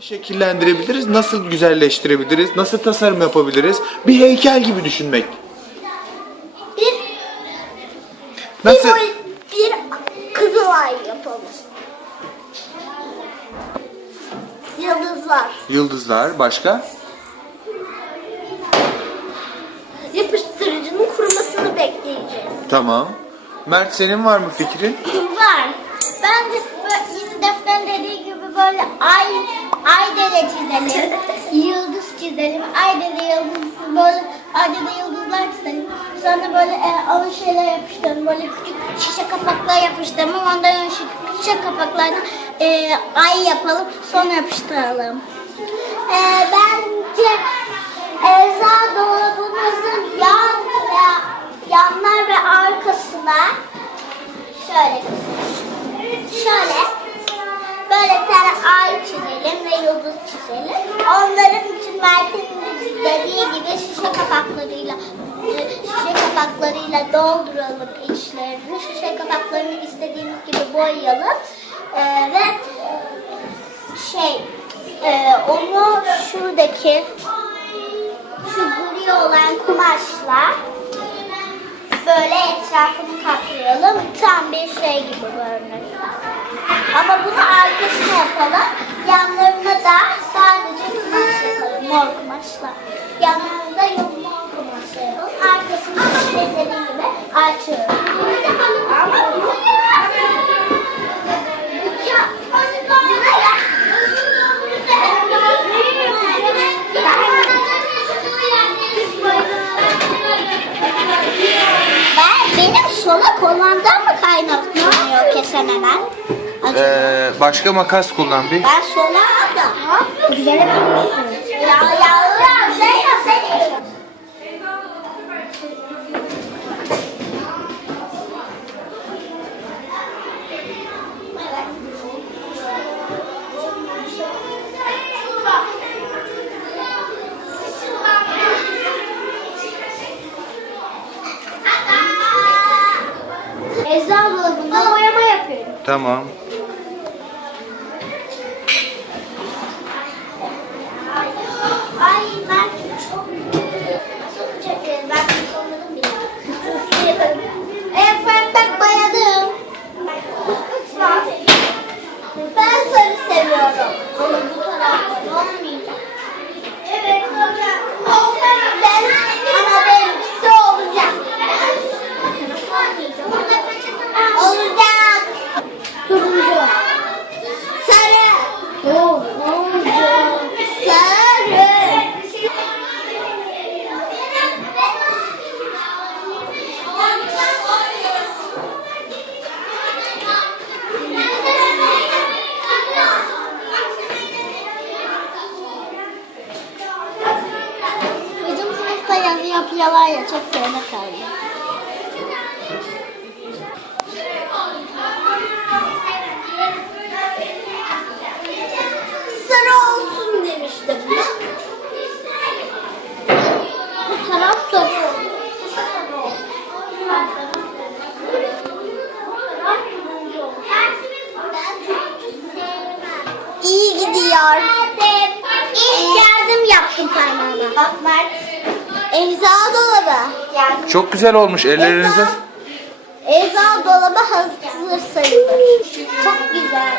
şekillendirebiliriz? Nasıl güzelleştirebiliriz? Nasıl tasarım yapabiliriz? Bir heykel gibi düşünmek. Bir, Nasıl? bir, bir kızılay yapalım. Yıldızlar. Yıldızlar. Başka? Yapıştırıcının kurumasını bekleyeceğiz. Tamam. Mert senin var mı fikrin? Var. Bence böyle yine defterin dediği gibi böyle ay ay dere çizelim. yıldız çizelim. Ay dere yıldız böyle ay dere yıldızlar çizelim. Sonra böyle e, alın şeyler yapıştıralım. Böyle küçük şişe kapaklar yapıştıralım. Ondan önce şişe kapaklarına e, ay yapalım. Sonra yapıştıralım. E, bence eza dolabımızın yan çizelim ve yıldız çizelim. Onların için Mert'in dediği gibi şişe kapaklarıyla e, şişe kapaklarıyla dolduralım içlerini. Şişe kapaklarını istediğimiz gibi boyayalım. Ee, ve şey e, onu şuradaki şu gri olan kumaşla böyle etrafını kaplayalım. Tam bir şey gibi görünür. Ama bunu arkasına yapalım. Yanlarına da sadece kumaş yapalım. Mor kumaşla. Yanlarına yok mor kumaşla yapalım. Arkasını dediğim gibi açıyorum. Kolondan mı kaynaklanıyor kesememen? Ee, başka makas kullan bir. Ben sola da. Güzel yapıyorsun. Ya ya şey ya sen. Dolabında boyama yapıyorum. Tamam. Ay ben çok çok çekerim. Ben çok olmadım bile. Evet ben boyadım. Ben sarı seviyorum. Ama bu taraftan olmayacak. Evet olacak. Ben ama benimkisi olacak. Olacak. Turuncu. Sarı. Turuncu. Sarı. Bizim sınıfta yazı yapıyorlar ya çok sevme kaldı. Sarı olsun demiştim. Bu taraf sarı. İyi gidiyor. İlk yardım yaptım parmağıma. Bak Mert. Eczacı dolabı. Çok güzel olmuş ellerinize. Eczacı dolabı hazır sayılır. Çok güzel.